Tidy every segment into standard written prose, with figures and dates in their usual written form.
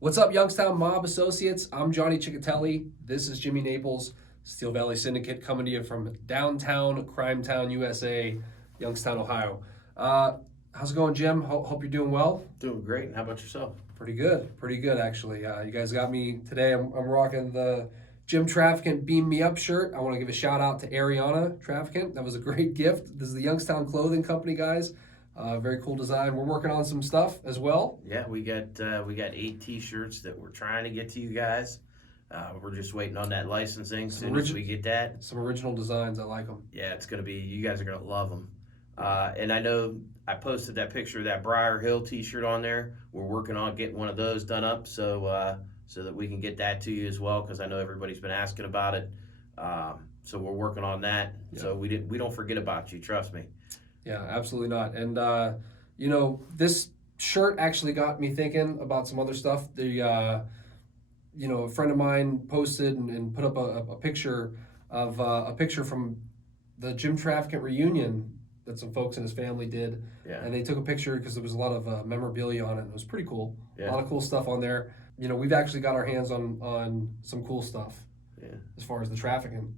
What's up, Youngstown Mob Associates? I'm Johnny Ciccatelli. This is Jimmy Naples, Steel Valley Syndicate, coming to you from downtown Crime Town, USA, Youngstown, Ohio. How's it going, Jim? Hope you're doing well. Doing great. How about yourself? Pretty good, actually. You guys got me today. I'm rocking the Jim Traficant Beam Me Up shirt. I want to give a shout out to Ariana Traficant. That was a great gift. This is the Youngstown Clothing Company, guys. Very cool design. We're working on some stuff as well. Yeah, we got 8 T-shirts that we're trying to get to you guys. We're just waiting on that licensing. As soon as we get that, some original designs. I like them. Yeah, it's gonna be. You guys are gonna love them. And I know I posted that picture of that Briar Hill T-shirt on there. We're working on getting one of those done up, so that we can get that to you as well, because I know everybody's been asking about it. So we're working on that. Yeah. So we don't forget about you. Trust me. Yeah, absolutely not. And, this shirt actually got me thinking about some other stuff. A friend of mine posted and put up a picture of a picture from the Jim Traficant reunion that some folks in his family did. Yeah. And they took a picture because there was a lot of memorabilia on it. It was pretty cool. Yeah. A lot of cool stuff on there. We've actually got our hands on some cool stuff. Yeah. As far as the Traficant.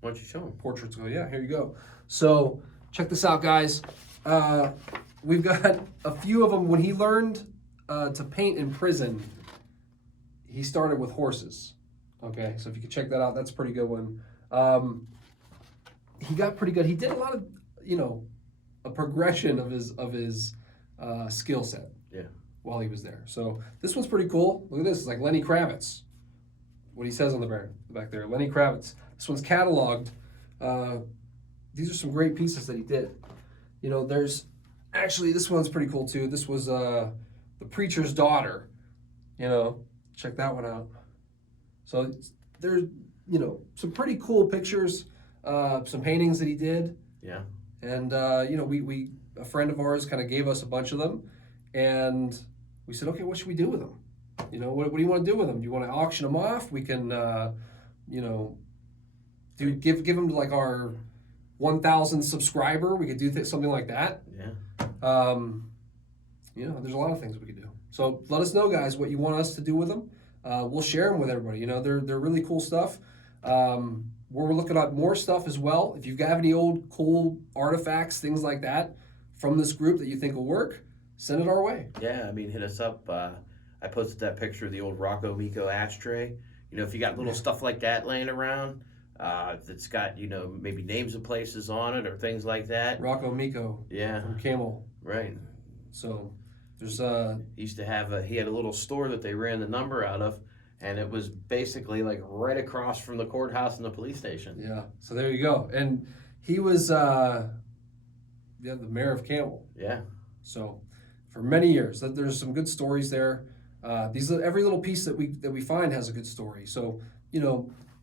Why don't you show them? Portraits go. Yeah, here you go. So check this out, guys. We've got a few of them. When he learned to paint in prison, he started with horses. Okay, so if you could check that out, that's a pretty good one. He got pretty good. He did a lot of, a progression of his skill set. Yeah. While he was there. So this one's pretty cool. Look at this. It's like Lenny Kravitz. What he says on the back there. Lenny Kravitz. This one's cataloged. These are some great pieces that he did. There's actually, this one's pretty cool too. This was The Preacher's Daughter. Check that one out. So there's, some pretty cool pictures, some paintings that he did. Yeah. And, we a friend of ours kind of gave us a bunch of them, and we said, okay, what should we do with them? What do you want to do with them? Do you want to auction them off? We can, give them to like our 1,000 subscriber. We could do something like that. Yeah. There's a lot of things we could do. So let us know, guys, what you want us to do with them. We'll share them with everybody. They're really cool stuff. We're looking at more stuff as well. If you've got any old cool artifacts, things like that from this group that you think will work, send it our way. Yeah, hit us up. I posted that picture of the old Rocco Mico ashtray. If you got little stuff like that laying around, that's got, maybe names of places on it or things like that. Rocco Mico. Yeah. From Camel. Right. So there's he used to he had a little store that they ran the number out of, and it was basically like right across from the courthouse and the police station. Yeah. So there you go. And he was the mayor of Camel. Yeah. So for many years, there's some good stories there. Every little piece that we find has a good story. So,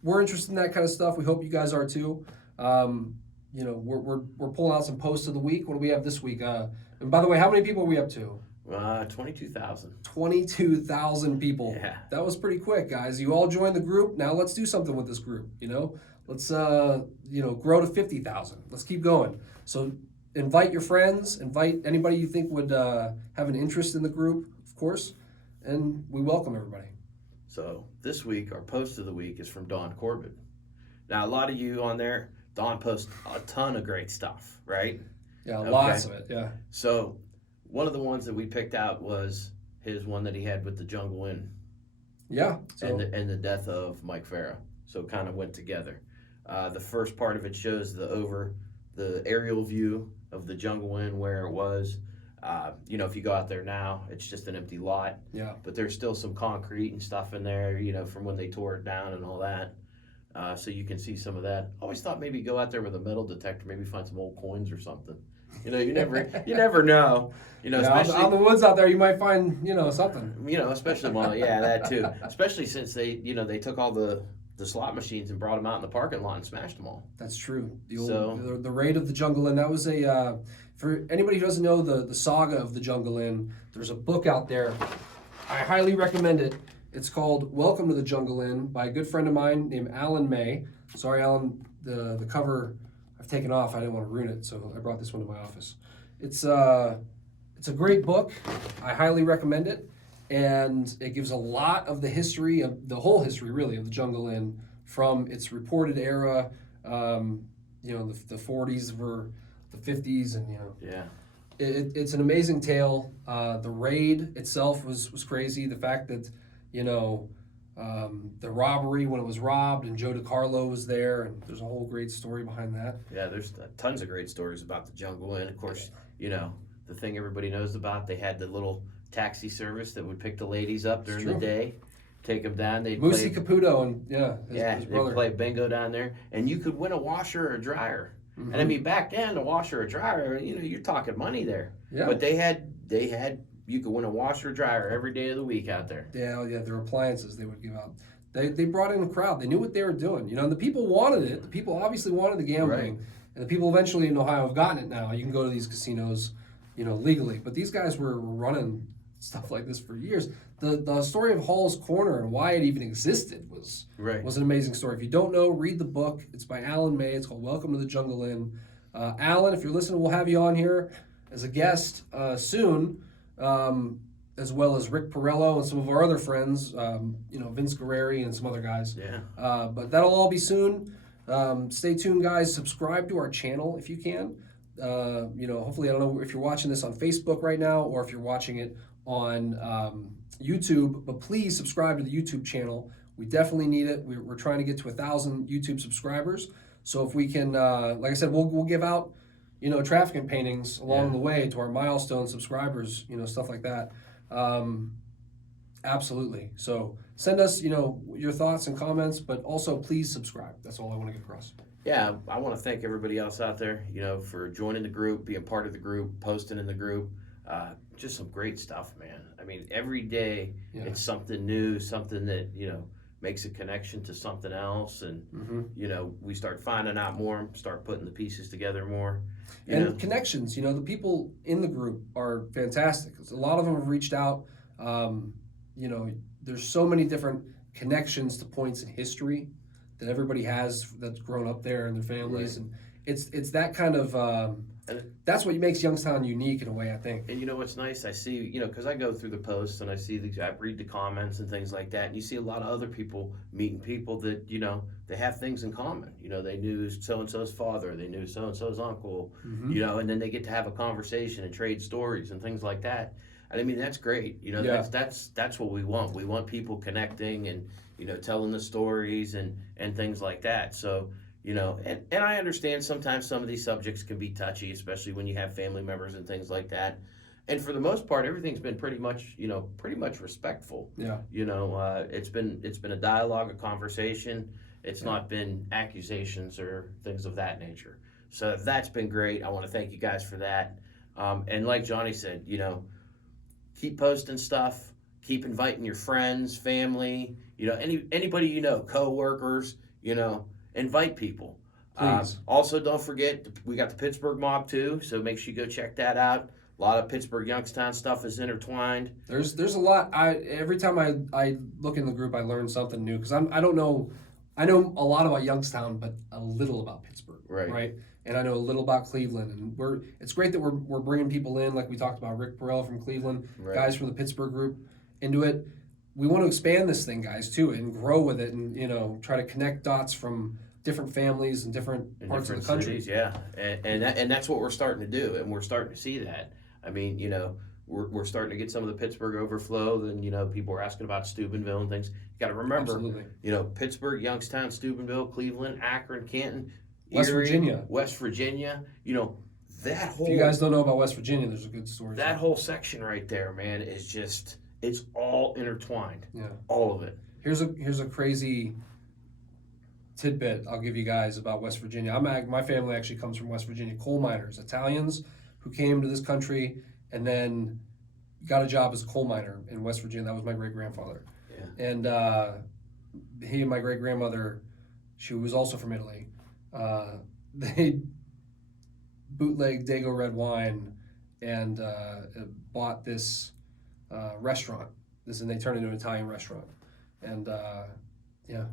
we're interested in that kind of stuff. We hope you guys are too. We're pulling out some posts of the week. What do we have this week? And by the way, how many people are we up to? 22,000. 22,000 people. Yeah. That was pretty quick, guys. You all joined the group. Now let's do something with this group. Let's grow to 50,000. Let's keep going. So invite your friends. Invite anybody you think would have an interest in the group, of course. And we welcome everybody. So this week, our post of the week is from Dawn Corbett. Now, a lot of you on there, Dawn posts a ton of great stuff, right? Yeah, lots of it, yeah. So one of the ones that we picked out was his one that he had with the Jungle Inn. Yeah. And the death of Mike Farah. So it kind of went together. The first part of it shows the aerial view of the Jungle Inn where it was. If you go out there now, it's just an empty lot. Yeah. But there's still some concrete and stuff in there, from when they tore it down and all that. So you can see some of that. Always thought maybe go out there with a metal detector, maybe find some old coins or something. You never know. Especially out in the woods out there, you might find, something. Especially that too. Especially since they took all the slot machines and brought them out in the parking lot and smashed them all. That's true. The raid of the Jungle Inn. That was for anybody who doesn't know the saga of the Jungle Inn. There's a book out there. I highly recommend it. It's called Welcome to the Jungle Inn by a good friend of mine named Alan May. Sorry, Alan, the cover I've taken off. I didn't want to ruin it, so I brought this one to my office. It's a great book. I highly recommend it. and it gives a lot of the history of the whole history, really, of the Jungle Inn from its reported era. The 40s were the 50s, and Yeah. it's an amazing tale. The raid itself was crazy. The fact that the robbery when it was robbed and Joe DiCarlo was there, and there's a whole great story behind that. Yeah, there's tons of great stories about the Jungle Inn. Of course, the thing everybody knows about, they had the little taxi service that would pick the ladies up during the day, take them down. They'd Moosey play, Caputo and his they'd brother. play bingo down there, and you could win a washer or a dryer. Mm-hmm. And I mean, back then, a washer or dryer, you're talking money there. Yeah. But they had you could win a washer or dryer every day of the week out there. Yeah, their appliances they would give out. They brought in a crowd. They knew what they were doing. And the people wanted it. The people obviously wanted the gambling. Right. And the people eventually in Ohio have gotten it now. You can go to these casinos, legally. But these guys were running stuff like this for years. The story of Hall's Corner and why it even existed was an amazing story. If you don't know, read the book. It's by Alan May. It's called Welcome to the Jungle Inn. Alan, if you're listening, we'll have you on here as a guest soon, as well as Rick Porello and some of our other friends, Vince Guerreri and some other guys. Yeah. But that'll all be soon. Stay tuned, guys. Subscribe to our channel if you can. Hopefully, I don't know if you're watching this on Facebook right now or if you're watching it on YouTube, but please subscribe to the YouTube channel. We definitely need it. We're trying to get to 1,000 YouTube subscribers. So if we can, like I said, we'll give out, traffic paintings along the way to our milestone subscribers, stuff like that. Absolutely. So send us, your thoughts and comments, but also please subscribe. That's all I want to get across. Yeah, I want to thank everybody else out there, for joining the group, being part of the group, posting in the group. Just some great stuff, man. I mean, every day it's something new, something that, makes a connection to something else. And, we start finding out more, start putting the pieces together more. And connections, the people in the group are fantastic. A lot of them have reached out. There's so many different connections to points in history that everybody has that's grown up there and their families. Right. And it's that kind of, that's what makes Youngstown unique in a way, I think. And what's nice, I see, because I go through the posts and I read the comments and things like that, and you see a lot of other people meeting people that, they have things in common. They knew so-and-so's father, they knew so-and-so's uncle, and then they get to have a conversation and trade stories and things like that. And I mean, that's great. That's what we want. We want people connecting and, telling the stories and things like that. So, and I understand sometimes some of these subjects can be touchy, especially when you have family members and things like that. And for the most part, everything's been pretty much respectful. Yeah. It's been a dialogue, a conversation. It's not been accusations or things of that nature. So that's been great. I want to thank you guys for that. And like Johnny said, keep posting stuff, keep inviting your friends, family, anybody co-workers, invite people. Please. Also, don't forget, we got the Pittsburgh Mob too, so make sure you go check that out. A lot of Pittsburgh Youngstown stuff is intertwined. There's a lot. Every time I look in the group, I learn something new because I don't know. I know a lot about Youngstown, but a little about Pittsburgh. Right. And I know a little about Cleveland, and it's great that we're bringing people in, like we talked about Rick Porello from Cleveland, guys from the Pittsburgh group into it. We want to expand this thing, guys, too, and grow with it, and try to connect dots from different families and different parts of the country. Cities, yeah, and that's what we're starting to do, and we're starting to see that. I mean, we're starting to get some of the Pittsburgh overflow, and people are asking about Steubenville and things. You got to remember, Absolutely. Pittsburgh, Youngstown, Steubenville, Cleveland, Akron, Canton, West Erie, Virginia. West Virginia. That whole. If you guys don't know about West Virginia, there's a good story. That whole section right there, man, is just it's all intertwined. Yeah. All of it. Here's a crazy tidbit I'll give you guys about West Virginia. My family actually comes from West Virginia, coal miners, Italians who came to this country and then got a job as a coal miner in West Virginia. That was my great-grandfather. Yeah. And he and my great-grandmother, she was also from Italy, they bootlegged Dago red wine and bought this restaurant. And they turned it into an Italian restaurant. And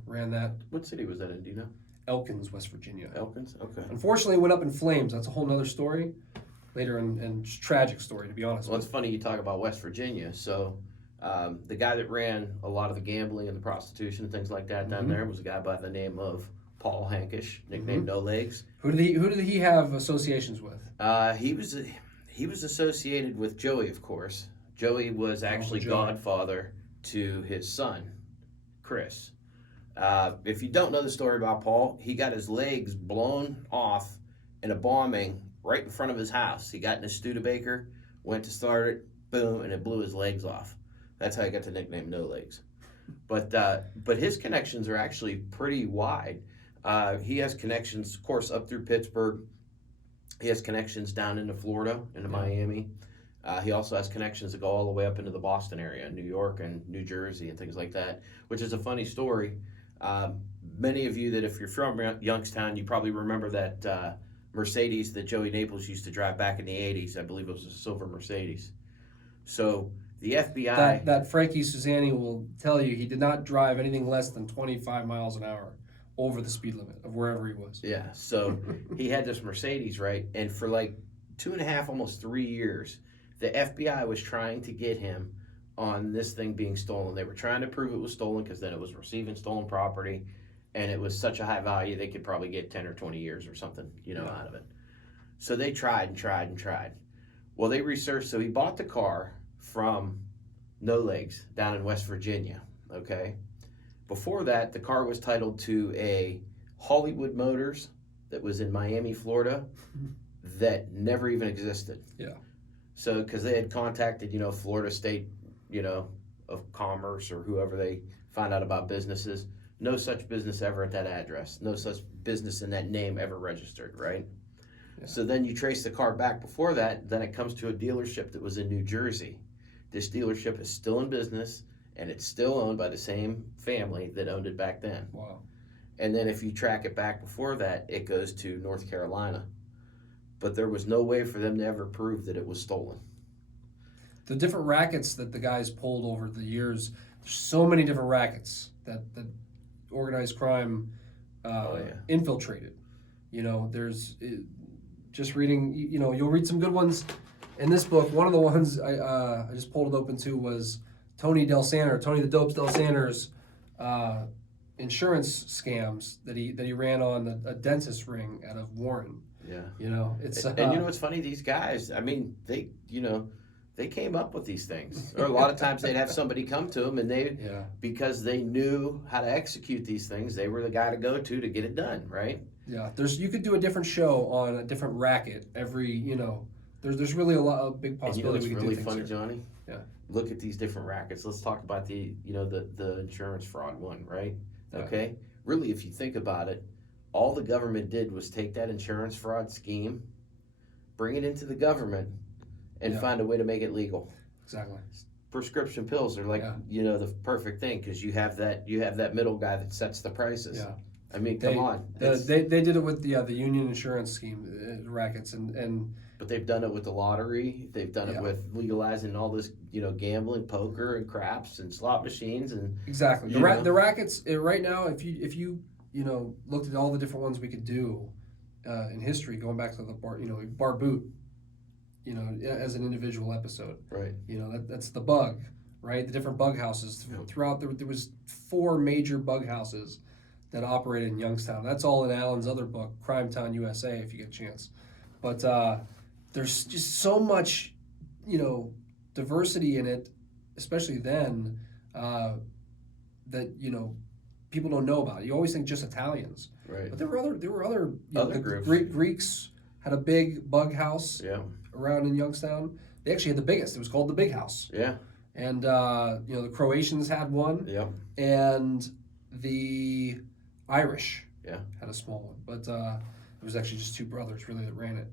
ran that. What city was that in? Do you know? Elkins, West Virginia. Elkins? Okay. Unfortunately, it went up in flames. That's a whole nother story later, and tragic story, to be honest. Well, it's funny you talk about West Virginia. So The guy that ran a lot of the gambling and the prostitution and things like that down there was a guy by the name of Paul Hankish, nicknamed No Legs. Who did he have associations with? He was associated with Joey, of course. Joey was actually godfather to his son, Chris. If you don't know the story about Paul, he got his legs blown off in a bombing right in front of his house. He got in a Studebaker, went to start it, boom, and it blew his legs off. That's how he got the nickname No Legs. But his connections are actually pretty wide. He has connections, of course, up through Pittsburgh. He has connections down into Florida, into Miami. He also has connections that go all the way up into the Boston area, New York and New Jersey and things like that, which is a funny story. Many of you that if you're from Youngstown, you probably remember that Mercedes that Joey Naples used to drive back in the 80s. I believe it was a silver Mercedes. So the FBI... That Frankie Susani will tell you he did not drive anything less than 25 miles an hour over the speed limit of wherever he was. Yeah, so he had this Mercedes, right? And for like 2.5, almost 3 years, the FBI was trying to get him on this thing being stolen. They were trying to prove it was stolen because then it was receiving stolen property, and it was such a high value they could probably get 10 or 20 years or something, out of it. So they tried and tried and tried. Well, they researched, so he bought the car from No Legs down in West Virginia, okay? Before that, the car was titled to a Hollywood Motors that was in Miami, Florida, that never even existed. Yeah. So, because they had contacted, Florida State, of Commerce or whoever they find out about businesses. No such business ever at that address. No such business in that name ever registered, right? Yeah. So then you trace the car back before that, then it comes to a dealership that was in New Jersey. This dealership is still in business, and it's still owned by the same family that owned it back then. Wow. And then if you track it back before that, it goes to North Carolina. But there was no way for them to ever prove that it was stolen. The different rackets that the guys pulled over the years, there's so many different rackets that organized crime infiltrated. There's just reading, you'll read some good ones in this book. One of the ones I just pulled it open to was Tony the Dopes Del Sander's insurance scams that he ran on a dentist ring out of Warren. Yeah. It's and what's funny, these guys, I mean, they came up with these things. Or a lot of times they'd have somebody come to them and because they knew how to execute these things, they were the guy to go to get it done, right? Yeah. You could do a different show on a different racket every, there's really a big possibility. And we what's could really do funny, Johnny? Yeah. Look at these different rackets. Let's talk about the insurance fraud one, right? Yeah. Okay. Really, if you think about it, all the government did was take that insurance fraud scheme, bring it into the government, and find a way to make it legal. Exactly. Prescription pills are like the perfect thing because you have that middle guy that sets the prices. Yeah. I mean, come on. They did it with the union insurance scheme rackets and. But they've done it with the lottery. They've done it with legalizing all this, gambling, poker, and craps, and slot machines, and exactly the rackets right now. If you looked at all the different ones we could do in history, going back to the bar boot, as an individual episode, right? That's the bug, right? The different bug houses throughout. There was 4 major bug houses that operated in Youngstown. That's all in Allen's other book, Crime Town USA, if you get a chance. But there's just so much, diversity in it, especially then, that people don't know about. You always think just Italians, right? But there were other groups. Greeks had a big bug house around in Youngstown. They actually had the biggest. It was called the Big House. Yeah. And the Croatians had one. Yeah. And the Irish had a small one, but it was actually just 2 brothers really that ran it.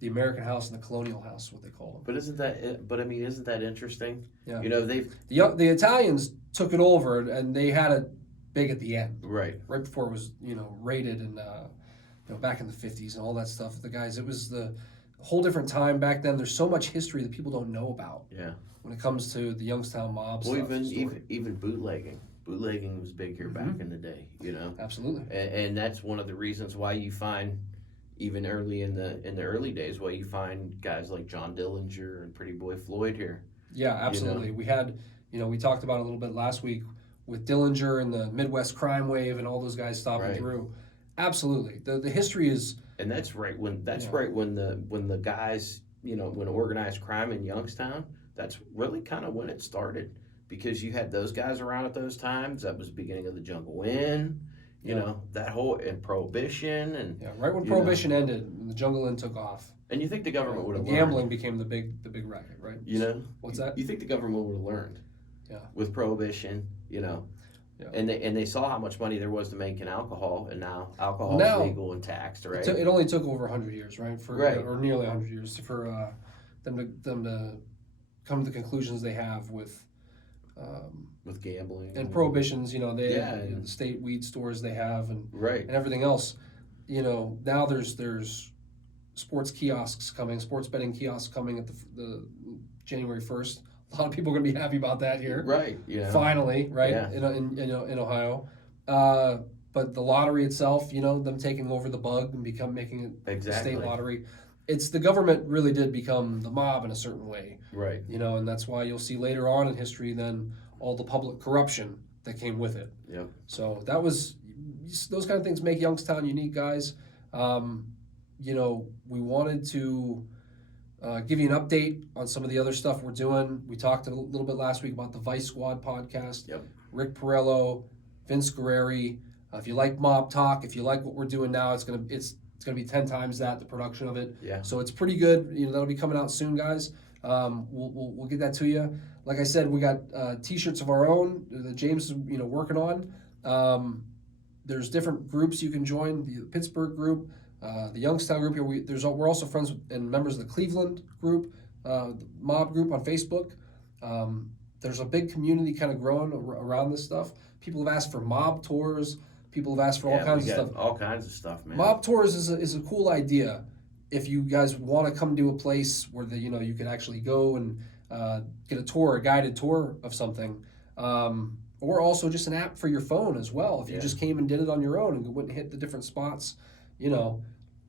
The American House and the Colonial House, what they call them. But isn't that interesting? Yeah. The Italians took it over and they had it big at the end. Right before it was raided and back in the 50s and all that stuff. The guys, it was the whole different time back then. There's so much history that people don't know about. Yeah. When it comes to the Youngstown mob stuff. Well, even bootlegging. Bootlegging was big here back in the day. Absolutely. And that's one of the reasons why you find. Even early in the early days, where you find guys like John Dillinger and Pretty Boy Floyd here. Yeah, absolutely. We had, we talked about it a little bit last week with Dillinger and the Midwest crime wave and all those guys stopping Right. through. Absolutely. The history is. And that's right when the guys, when organized crime in Youngstown, that's really kind of when it started, because you had those guys around at those times. That was the beginning of the Jungle Inn, that whole, and Prohibition, and right when Prohibition ended, and the Jungle Inn took off. And you think the government would have gambling learned. became the big racket, right? What's that? You think the government would have learned? Yeah. With Prohibition, Yeah. And they saw how much money there was to make in alcohol, and now alcohol is legal and taxed, right? It only took over 100 years, right? Right. Or nearly 100 years for them to come to the conclusions they have with gambling and prohibitions. and the state weed stores they have and right. everything else. Now there's sports betting kiosks coming at the January 1st. A lot of people are going to be happy about that here. Right. Finally, right? Yeah. In Ohio. But the lottery itself, them taking over the bug and making it the state lottery. It's the government really did become the mob in a certain way. Right. And that's why you'll see later on in history then all the public corruption that came with it. Yep. So those kind of things make Youngstown unique, guys. We wanted to give you an update on some of the other stuff we're doing. We talked a little bit last week about the Vice Squad podcast. Yep. Rick Perello, Vince Guerreri. If you like mob talk, if you like what we're doing now, it's gonna be 10 times that, the production of it. Yeah. So it's pretty good. That'll be coming out soon, guys. We'll get that to you. Like I said, we got T-shirts of our own that James is working on. There's different groups you can join. The Pittsburgh group, the Youngstown group here. We're also friends with, and members of the Cleveland group, the mob group on Facebook. There's a big community kind of growing around this stuff. People have asked for mob tours. People have asked for all kinds of stuff. All kinds of stuff, man. Mob tours is a cool idea. If you guys want to come to a place where you can actually go and get a guided tour of something, or also just an app for your phone as well. If you just came and did it on your own and went and hit the different spots,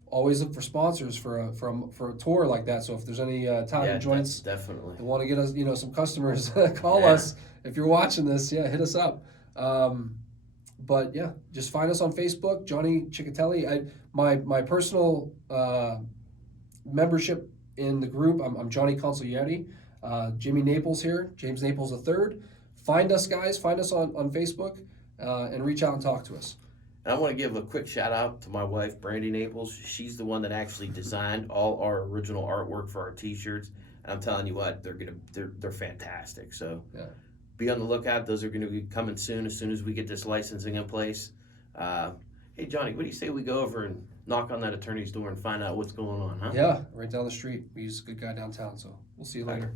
always look for sponsors for a tour like that. So if there's any Italian joints definitely that want to get us, some customers, call us. If you're watching this, hit us up. But just find us on Facebook, Johnny Ciccatelli. My personal membership in the group, I'm Johnny Consigliere. Jimmy Naples here, James Naples III. Find us, guys. Find us on Facebook and reach out and talk to us. And I want to give a quick shout out to my wife, Brandy Naples. She's the one that actually designed all our original artwork for our T-shirts. And I'm telling you what, they're fantastic. So be on the lookout. Those are going to be coming soon as we get this licensing in place. Hey, Johnny, what do you say we go over and knock on that attorney's door and find out what's going on, huh? Yeah, right down the street. He's a good guy downtown, so we'll see you later.